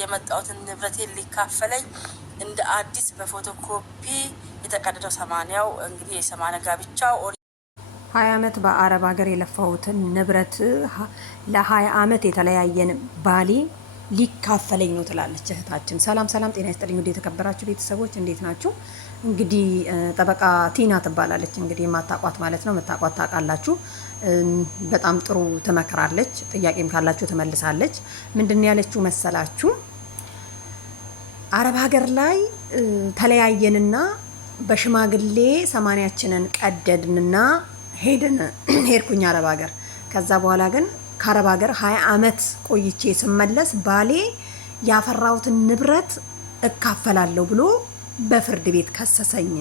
የመጣሁትን ንብረቴን ሊካፈለኝ እንደ አዲስ በፎቶኮፒ የተቀደደው 80ው እንግዲህ የ80 ጋብቻው 20 ዓመት በአረብ ሀገር የለፋሁትን ንብረት ለ20 ዓመት የተለያየን ባሌ ሊካፈለኝ ነው ትላለች እህታችን። ሰላም ሰላም፣ ጤና ይስጥልኝ ወደ የተከበራችሁ ቤተሰቦች እንዴት ናችሁ? እንግዲህ ጠበቃ ቲና ትባላለች። እንግዲህ የማታቋት ማለት ነው፣ የምታቋት ታውቃላችሁ። በጣም ጥሩ ትመክራለች፣ ጥያቄም ካላችሁ ትመልሳለች። ምንድን ያለችው መሰላችሁ? አረብ ሀገር ላይ ተለያየንና በሽማግሌ 80ችንን ቀደድንና ሄድኩኝ አረብ ሀገር። ከዛ በኋላ ግን ከአረብ ሀገር 20 ዓመት ቆይቼ ስመለስ ባሌ ያፈራሁትን ንብረት እካፈላለሁ ብሎ በፍርድ ቤት ከሰሰኝ።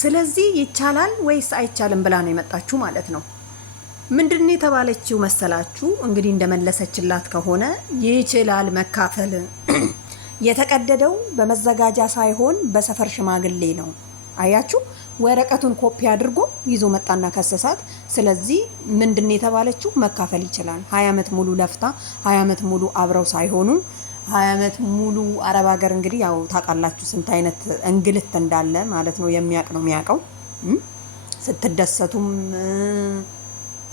ስለዚህ ይቻላል ወይስ አይቻልም ብላ ነው የመጣችሁ ማለት ነው። ምንድን ነው የተባለችው መሰላችሁ? እንግዲህ እንደመለሰችላት ከሆነ ይችላል መካፈል። የተቀደደው በመዘጋጃ ሳይሆን በሰፈር ሽማግሌ ነው። አያችሁ፣ ወረቀቱን ኮፒ አድርጎ ይዞ መጣና ከሰሳት። ስለዚህ ምንድን ነው የተባለችው? መካፈል ይችላል። 20 ዓመት ሙሉ ለፍታ 20 ዓመት ሙሉ አብረው ሳይሆኑ 20 ዓመት ሙሉ አረብ ሀገር እንግዲህ ያው ታውቃላችሁ ስንት አይነት እንግልት እንዳለ ማለት ነው። የሚያውቅ ነው የሚያውቀው። ስትደሰቱም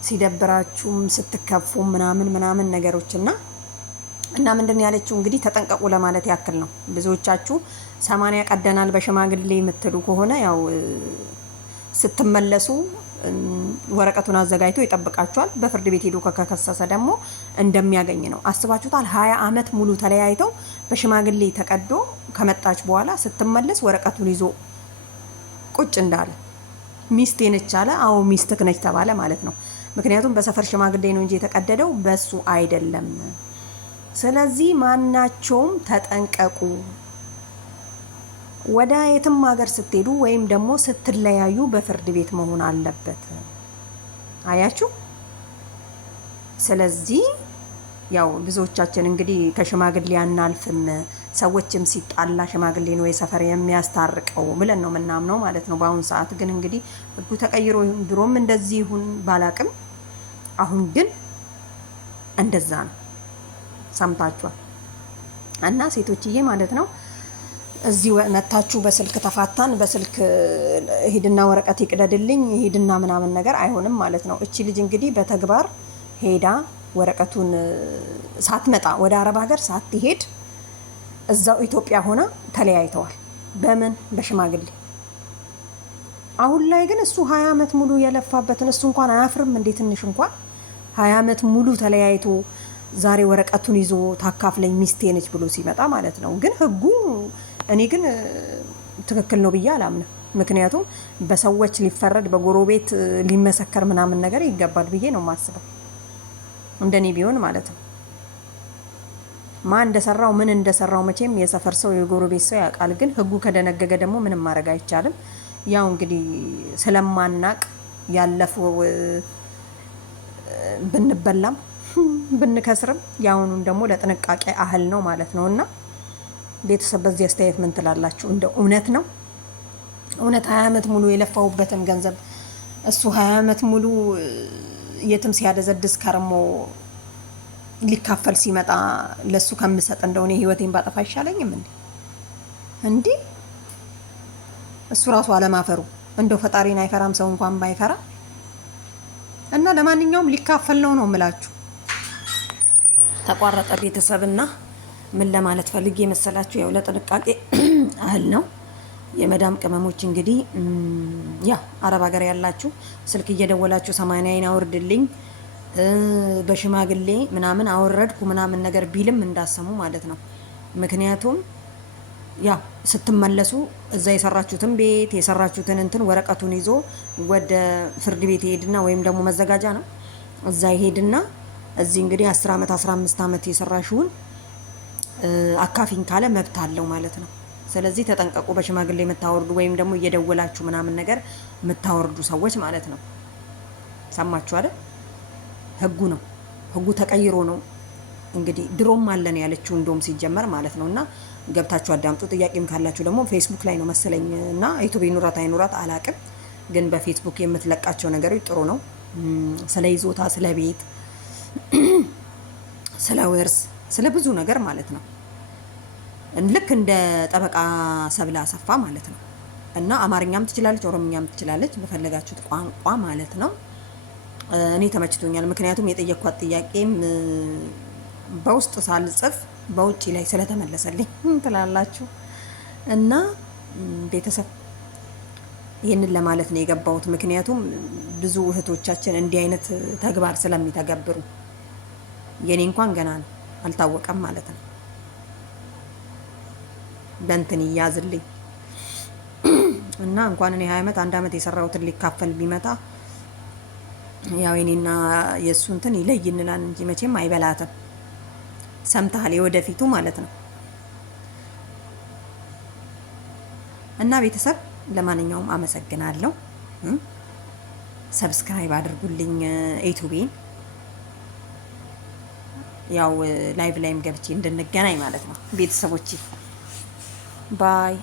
ሲደብራችሁም ስትከፉም ምናምን ነገሮችና ምንድን ያለችው እንግዲህ ተጠንቀቁ ለማለት ያክል ነው። ብዙዎቻችሁ 80 ቀደናል በሽማግሌ የምትሉ ከሆነ ያው ስትመለሱ ወረቀቱን አዘጋጅቶ ይጠብቃችኋል። በፍርድ ቤት ሄዶ ከከሰሰ ደግሞ እንደሚያገኝ ነው። አስባችሁታል? 20 ዓመት ሙሉ ተለያይተው በሽማግሌ ተቀዶ ከመጣች በኋላ ስትመለስ ወረቀቱን ይዞ ቁጭ እንዳለ ሚስቴ ነች አለ። አዎ ሚስትህ ነች ተባለ ማለት ነው። ምክንያቱም በሰፈር ሽማግሌ ነው እንጂ የተቀደደው በሱ አይደለም። ስለዚህ ማናቸውም ተጠንቀቁ። ወደ የትም ሀገር ስትሄዱ ወይም ደግሞ ስትለያዩ በፍርድ ቤት መሆን አለበት። አያችሁ። ስለዚህ ያው ብዙዎቻችን እንግዲህ ከሽማግሌ አናልፍም፣ ሰዎችም ሲጣላ ሽማግሌ ነው የሰፈር የሚያስታርቀው ብለን ነው የምናምነው ማለት ነው። በአሁኑ ሰዓት ግን እንግዲህ ህጉ ተቀይሮ ድሮም እንደዚህ ይሁን ባላቅም፣ አሁን ግን እንደዛ ነው። ሰምታችኋል። እና ሴቶችዬ ማለት ነው እዚህ መታችሁ በስልክ ተፋታን፣ በስልክ ሄድና ወረቀት ይቅደድልኝ ሄድና ምናምን ነገር አይሆንም ማለት ነው። እቺ ልጅ እንግዲህ በተግባር ሄዳ ወረቀቱን ሳትመጣ ወደ አረብ ሀገር ሳትሄድ እዛው ኢትዮጵያ ሆና ተለያይተዋል። በምን? በሽማግሌ። አሁን ላይ ግን እሱ 20 ዓመት ሙሉ የለፋበትን እሱ እንኳን አያፍርም እንዴ? ትንሽ እንኳን 20 ዓመት ሙሉ ተለያይቶ ዛሬ ወረቀቱን ይዞ ታካፍለኝ ሚስቴ ነች ብሎ ሲመጣ ማለት ነው። ግን ህጉ እኔ ግን ትክክል ነው ብዬ አላምንም። ምክንያቱም በሰዎች ሊፈረድ በጎረቤት ሊመሰከር ምናምን ነገር ይገባል ብዬ ነው የማስበው፣ እንደኔ ቢሆን ማለት ነው። ማን እንደሰራው ምን እንደሰራው መቼም የሰፈር ሰው የጎረቤት ሰው ያውቃል። ግን ህጉ ከደነገገ ደግሞ ምንም ማድረግ አይቻልም። ያው እንግዲህ ስለማናቅ ያለፈው ብንበላም ብንከስርም ያውኑን ደግሞ ለጥንቃቄ አህል ነው ማለት ነው። እና ቤተሰብ በዚህ አስተያየት ምን ትላላችሁ? እንደ እውነት ነው? እውነት 20 ዓመት ሙሉ የለፋውበትን ገንዘብ እሱ 20 ዓመት ሙሉ የትም ሲያደዘድስ ከርሞ ሊካፈል ሲመጣ ለሱ ከምሰጥ እንደሆነ ህይወቴን ባጠፋ አይሻለኝም እንዴ? እሱ ራሱ አለማፈሩ እንደው ፈጣሪን አይፈራም ሰው እንኳን ባይፈራ። እና ለማንኛውም ሊካፈል ነው የምላችሁ። ተቋረጠ ቤተሰብና ምን ለማለት ፈልጌ መሰላችሁ? ያው ለጥንቃቄ አህል ነው። የመዳም ቅመሞች እንግዲህ ያ አረብ ሀገር ያላችሁ ስልክ እየደወላችሁ 80ን አውርድልኝ በሽማግሌ ምናምን አወረድኩ ምናምን ነገር ቢልም እንዳሰሙ ማለት ነው። ምክንያቱም ያ ስትመለሱ እዛ የሰራችሁትን ቤት የሰራችሁትን እንትን ወረቀቱን ይዞ ወደ ፍርድ ቤት ይሄድና ወይም ደግሞ መዘጋጃ ነው እዛ ይሄድና እዚህ እንግዲህ 10 ዓመት 15 ዓመት የሰራሽውን አካፊኝ ካለ መብት አለው ማለት ነው። ስለዚህ ተጠንቀቁ። በሽማግሌ የምታወርዱ ወይም ደግሞ እየደወላችሁ ምናምን ነገር የምታወርዱ ሰዎች ማለት ነው። ሰማችሁ አይደል? ህጉ ነው። ህጉ ተቀይሮ ነው እንግዲህ ድሮም አለን ያለችው እንደውም ሲጀመር ማለት ነውና ገብታችሁ አዳምጡ። ጥያቄም ካላችሁ ደግሞ ፌስቡክ ላይ ነው መሰለኝ እና ዩቲዩብ ይኑራት አይኑራት አላቅም፣ ግን በፌስቡክ የምትለቃቸው ነገሮች ጥሩ ነው። ስለ ይዞታ፣ ስለ ቤት፣ ስለ ውርስ ስለ ብዙ ነገር ማለት ነው። ልክ እንደ ጠበቃ ሰብለ አሰፋ ማለት ነው። እና አማርኛም ትችላለች፣ ኦሮምኛም ትችላለች፣ በፈለጋችሁት ቋንቋ ማለት ነው። እኔ ተመችቶኛል። ምክንያቱም የጠየኳት ጥያቄም በውስጥ ሳልጽፍ በውጪ ላይ ስለተመለሰልኝ ትላላችሁ። እና ቤተሰብ ይህንን ለማለት ነው የገባሁት። ምክንያቱም ብዙ እህቶቻችን እንዲህ አይነት ተግባር ስለሚተገብሩ የኔ እንኳን ገና ነው አልታወቀም ማለት ነው። በእንትን ይያዝልኝ እና እንኳን እኔ 20 ዓመት 1 ዓመት የሰራሁትን ሊካፈል ቢመጣ ያው የኔና የእሱ እንትን ይለይ እንላለን እንጂ መቼም አይበላትም። ሰምተሃል? የወደፊቱ ማለት ነው። እና ቤተሰብ ለማንኛውም አመሰግናለሁ። ሰብስክራይብ አድርጉልኝ ዩቲዩቤን። ያው ላይቭ ላይም ገብቼ እንድንገናኝ ማለት ነው ቤተሰቦቼ። ባይ